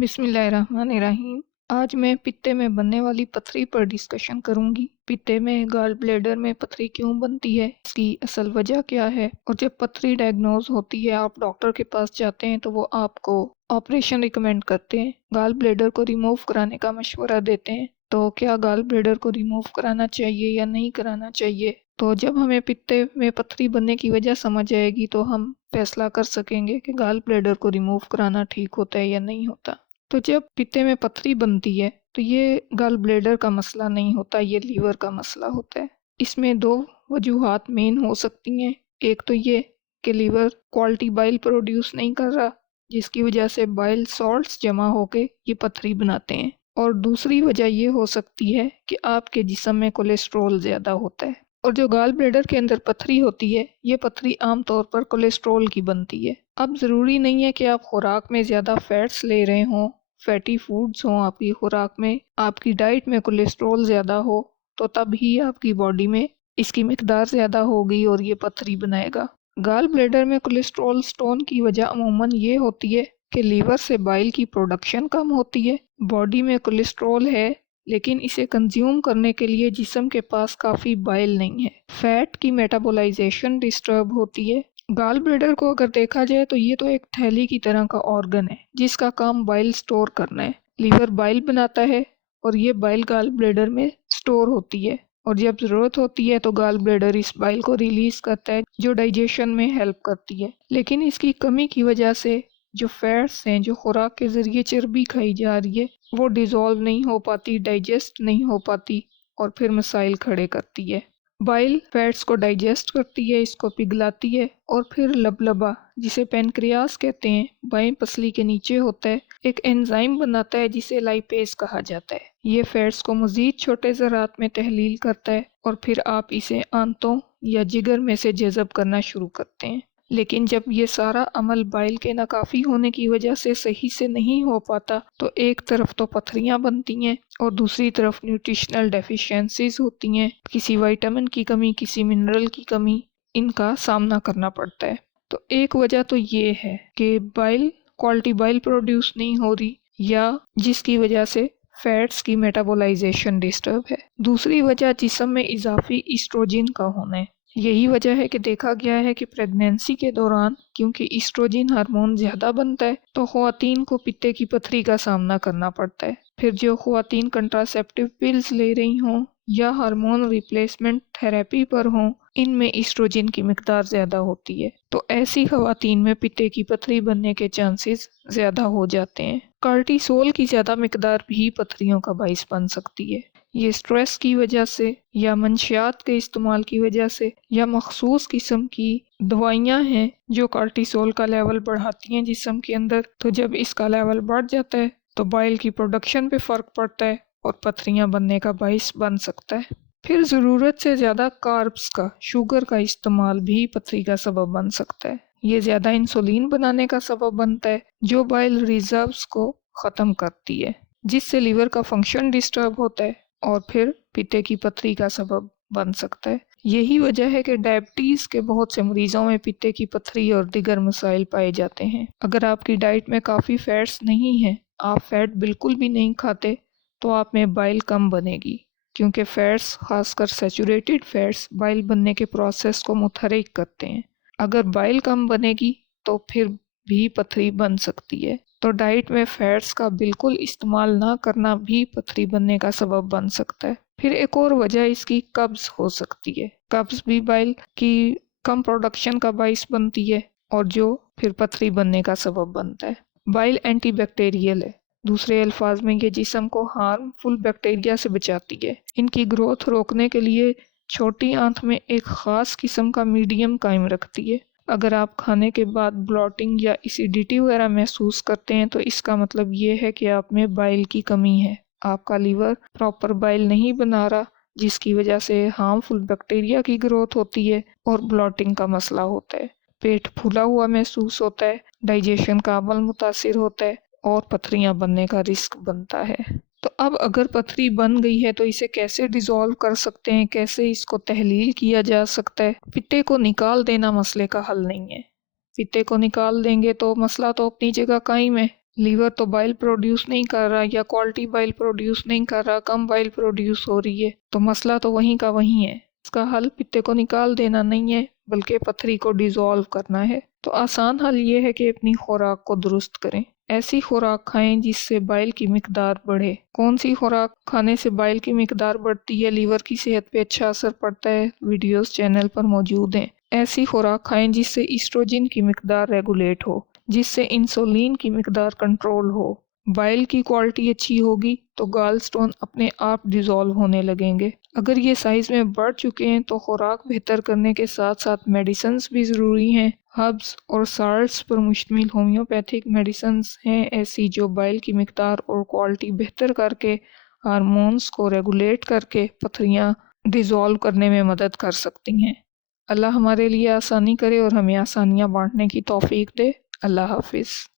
बिस्मिल्लाहिर्रहमानिर्रहीम। आज मैं पित्ते में बनने वाली पथरी पर डिस्कशन करूंगी। पित्ते में गॉल ब्लैडर में पथरी क्यों बनती है, इसकी असल वजह क्या है, और जब पथरी डायग्नोज होती है आप डॉक्टर के पास जाते हैं तो वो आपको ऑपरेशन रिकमेंड करते हैं, गॉल ब्लैडर को रिमूव कराने का मशवरा देते हैं। तो क्या गॉल ब्लैडर को रिमूव कराना चाहिए या नहीं कराना चाहिए? तो जब हमें पित्ते में पथरी बनने की वजह समझ आएगी तो हम फैसला कर सकेंगे कि गॉल ब्लैडर को रिमूव कराना ठीक होता है या नहीं होता। तो जब पित्ते में पथरी बनती है तो ये गॉल ब्लैडर का मसला नहीं होता, ये लीवर का मसला होता है। इसमें दो वजूहात मेन हो सकती हैं। एक तो ये कि लीवर क्वालिटी बाइल प्रोड्यूस नहीं कर रहा, जिसकी वजह से बाइल सॉल्ट्स जमा होके ये पथरी बनाते हैं। और दूसरी वजह ये हो सकती है कि आपके जिस्म में कोलेस्ट्रॉल ज़्यादा होता है। और जो गॉल ब्लैडर के अंदर पथरी होती है, ये पथरी आमतौर पर कोलेस्ट्रॉल की बनती है। अब ज़रूरी नहीं है कि आप खुराक में ज़्यादा फैट्स ले रहे हों, फैटी फूड्स हों आपकी खुराक में, आपकी डाइट में कोलेस्ट्रॉल ज़्यादा हो, तो तब ही आपकी बॉडी में इसकी मिकदार ज़्यादा होगी और ये पथरी बनाएगा। गॉल ब्लैडर में कोलेस्ट्रॉल स्टोन की वजह अमूमन ये होती है कि लीवर से बाइल की प्रोडक्शन कम होती है। बॉडी में कोलेस्ट्रॉल है लेकिन इसे कंज्यूम करने के लिए जिस्म के पास काफ़ी बाइल नहीं है। फैट की मेटाबोलाइजेशन डिस्टर्ब होती है। गॉल ब्लैडर को अगर देखा जाए तो ये तो एक थैली की तरह का ऑर्गन है जिसका काम बाइल स्टोर करना है। लीवर बाइल बनाता है और ये बाइल गॉल ब्लैडर में स्टोर होती है, और जब ज़रूरत होती है तो गॉल ब्लैडर इस बाइल को रिलीज़ करता है जो डाइजेशन में हेल्प करती है। लेकिन इसकी कमी की वजह से जो फैट्स हैं, जो खुराक के ज़रिए चर्बी खाई जा रही है, वो डिज़ोल्व नहीं हो पाती, डाइजेस्ट नहीं हो पाती और फिर मसाइल खड़े करती है। बाइल फैट्स को डाइजेस्ट करती है, इसको पिघलाती है और फिर लबलबा, जिसे पेनक्रियास कहते हैं, बाएं पसली के नीचे होता है, एक एंजाइम बनाता है जिसे लाइपेज कहा जाता है। ये फैट्स को मज़ीद छोटे ज़रात में तहलील करता है और फिर आप इसे आंतों या जिगर में से जज़ब करना शुरू करते हैं। लेकिन जब ये सारा अमल बाइल के नाकाफ़ी होने की वजह से सही से नहीं हो पाता तो एक तरफ तो पथरियाँ बनती हैं और दूसरी तरफ न्यूट्रिशनल डेफिशिएंसीज होती हैं, किसी विटामिन की कमी, किसी मिनरल की कमी, इनका सामना करना पड़ता है। तो एक वजह तो ये है कि बाइल क्वालिटी बाइल प्रोड्यूस नहीं हो रही या जिसकी वजह से फैट्स की मेटाबोलाइजेशन डिस्टर्ब है। दूसरी वजह जिस्म में इजाफी ईस्ट्रोजन का होना है। यही वजह है कि देखा गया है कि प्रेगनेंसी के दौरान क्योंकि ईस्ट्रोजन हार्मोन ज़्यादा बनता है तो ख़वातीन को पित्ते की पथरी का सामना करना पड़ता है। फिर जो ख़वातीन कंट्रासेप्टिव पिल्स ले रही हों या हार्मोन रिप्लेसमेंट थेरेपी पर हों, इनमें ईस्ट्रोजन की मिकदार ज़्यादा होती है, तो ऐसी ख़वातीन में पित्ते की पथरी बनने के चांसेस ज़्यादा हो जाते हैं। कार्टिसोल की ज़्यादा मिकदार भी पथरियों का बाइस बन सकती है। ये स्ट्रेस की वजह से या मंशियात के इस्तेमाल की वजह से या मखसूस किस्म की दवाइयाँ हैं जो कार्टिसोल का लेवल बढ़ाती हैं जिस्म के अंदर, तो जब इसका लेवल बढ़ जाता है तो बाइल की प्रोडक्शन पे फ़र्क पड़ता है और पथरियाँ बनने का बाइस बन सकता है। फिर ज़रूरत से ज़्यादा कार्ब्स का, शुगर का इस्तेमाल भी पथरी का सबब बन सकता है। ये ज़्यादा इंसुलिन बनाने का सबब बनता है जो बाइल रिजर्व्स को ख़त्म करती है, जिससे लीवर का फंक्शन डिस्टर्ब होता है और फिर पित्ते की पथरी का सबब बन सकता है। यही वजह है कि डायबिटीज़ के बहुत से मरीज़ों में पित्ते की पथरी और दीगर मसाइल पाए जाते हैं। अगर आपकी डाइट में काफ़ी फैट्स नहीं हैं, आप फैट बिल्कुल भी नहीं खाते, तो आप में बाइल कम बनेगी, क्योंकि फैट्स, खासकर सैचुरेटेड फैट्स, बाइल बनने के प्रोसेस को मुतहरिक करते हैं। अगर बाइल कम बनेगी तो फिर भी पथरी बन सकती है। तो डाइट में फैट्स का बिल्कुल इस्तेमाल ना करना भी पथरी बनने का सबब बन सकता है। फिर एक और वजह इसकी कब्ज़ हो सकती है। कब्ज़ भी बाइल की कम प्रोडक्शन का बाइस बनती है और जो फिर पथरी बनने का सबब बनता है। बाइल एंटीबैक्टीरियल है, दूसरे अल्फाज में ये जिस्म को हार्मफुल बैक्टीरिया से बचाती है। इनकी ग्रोथ रोकने के लिए छोटी आंत में एक ख़ास किस्म का मीडियम कायम रखती है। अगर आप खाने के बाद ब्लॉटिंग या एसिडिटी वगैरह महसूस करते हैं तो इसका मतलब ये है कि आप में बाइल की कमी है। आपका लीवर प्रॉपर बाइल नहीं बना रहा, जिसकी वजह से हार्मफुल बैक्टीरिया की ग्रोथ होती है और ब्लॉटिंग का मसला होता है। पेट फूला हुआ महसूस होता है, डाइजेशन का अमल मुतासिर होता है और पथरियाँ बनने का रिस्क बनता है। तो अब अगर पथरी बन गई है तो इसे कैसे डिसॉल्व कर सकते हैं, कैसे इसको तहलील किया जा सकता है? पित्ते को निकाल देना मसले का हल नहीं है। पित्ते को निकाल देंगे तो मसला तो अपनी जगह कायम है, لیور تو بائل پروڈیوس نہیں کر رہا یا کوالٹی بائل پروڈیوس نہیں کر رہا، کم بائل پروڈیوس ہو رہی ہے، تو مسئلہ تو وہیں کا وہیں ہے۔ اس کا حل پتے کو نکال دینا نہیں ہے بلکہ پتھری کو ڈیزولو کرنا ہے۔ تو آسان حل یہ ہے کہ اپنی خوراک کو درست کریں، ایسی خوراک کھائیں جس سے بائل کی مقدار بڑھے۔ کون سی خوراک کھانے سے بائل کی مقدار بڑھتی ہے، لیور کی صحت پہ اچھا اثر پڑتا ہے، ویڈیوز چینل پر موجود ہیں۔ ایسی خوراک کھائیں جس سے ایسٹروجن کی مقدار ریگولیٹ ہو، جس سے انسولین کی مقدار کنٹرول ہو۔ بائل کی کوالٹی اچھی ہوگی تو گال سٹون اپنے آپ ڈیزولو ہونے لگیں گے۔ اگر یہ سائز میں بڑھ چکے ہیں تو خوراک بہتر کرنے کے ساتھ ساتھ میڈیسنز بھی ضروری ہیں۔ ہربس اور سالٹس پر مشتمل ہومیوپیتھک میڈیسنز ہیں ایسی جو بائل کی مقدار اور کوالٹی بہتر کر کے ہارمونز کو ریگولیٹ کر کے پتھریاں ڈیزولو کرنے میں مدد کر سکتی ہیں۔ اللہ ہمارے لیے آسانی کرے اور ہمیں آسانیاں بانٹنے کی توفیق دے۔ اللہ حافظ۔